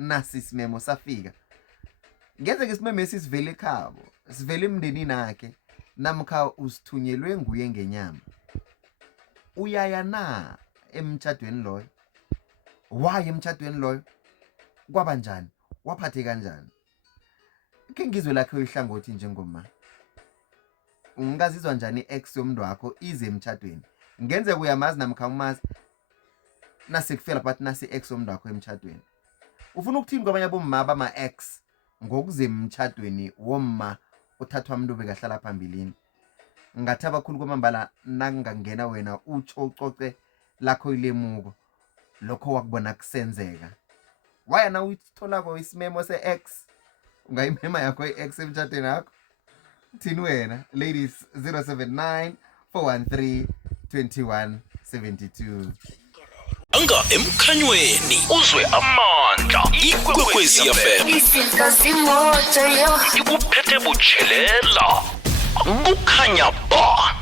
nasi isimemo safika. Ngenzeka isimemo esivele ekhabo, sivele emndenini akhe, namkha usithunyelwe nguye ngenyama. Uyaya na emtjhadweni loyo? Why emtjhadweni loyo? Kwaba njani? Waphathe kanjani? Ke ngizwe lakhe ihlangothi njengoma. Ungazizwa njani ex yomntu wakho ize emtjhadweni? Ngenzeka uyamazi namkha umazi nase kufela but nasi ex yomntu wakho emtjhadweni. Ufuna ukuthini kwabanye abomma bama ex ngokuze emtjhadweni womma uthathwa umuntu bekahlala phambilini? Ngathaba khulu kwamambala nakungangena wena utsho ucoce lakho ilemuko lokho wakubona kusenzeka. Wayana uyitholako isimemo se-ex ungayimema yakho i-ex emtjhadweni yakho? Thini wena? Ladies 079 413 2172. Anga emkhanyweni uzwe amandla ikwekwezi FM izinto zimoto yo ikuphethe butshelela kukhanya ba